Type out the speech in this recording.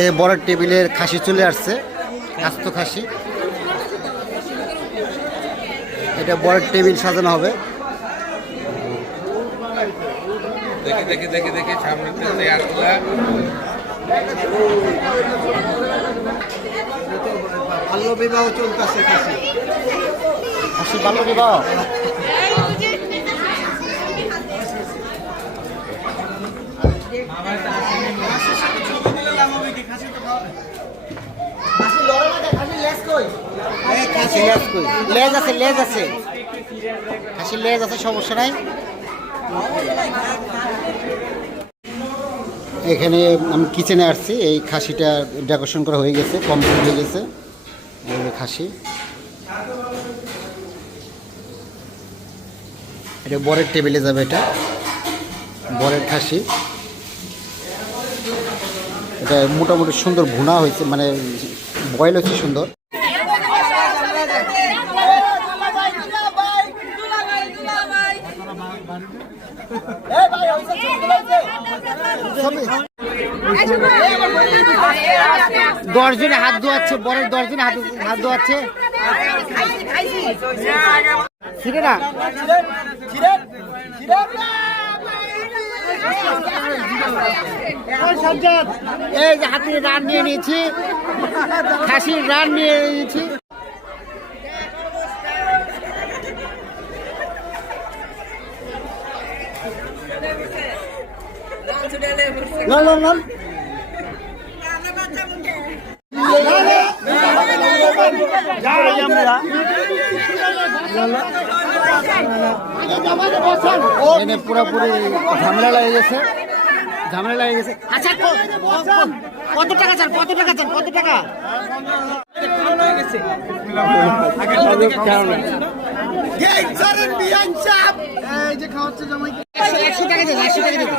এই বড় টেবিলের খাসি চলে আসছে আস্ত খাসি। এটা বড় টেবিল সাজানো হবে। দেখে দেখে দেখে দেখে সামনে বাল্য বিবাহ চলতেছে খাসি। ভালো বিবাহ। লেজ আছে লেজ আছে। খাসির লেজ আছে, সমস্যা নাই। এখানে আমি কিচেনে আসছি, এই খাসিটা ডেকোরেশন করা হয়ে গেছে, কমপ্লিট হয়ে গেছে। খাসি। এটা বরের টেবিলে যাবে এটা, বরের খাসি। এটা মোটামুটি সুন্দর ভুনা হয়েছে মানে বয়েল হয়েছে সুন্দর। দশজনে হাত ধোয়াচ্ছে বরের দশজনে হাত হাত ধোয়াচ্ছে। ছিঁড়ে না? এই রান খাসির নিয়েছি। পুরোপুরি ঝামেলা লাগে গেছে। ঝামেলা লাগে গেছে। আচ্ছা কত টাকা চান? কত টাকা চান? কত টাকা? একশো টাকা দেন একশো টাকা দেন।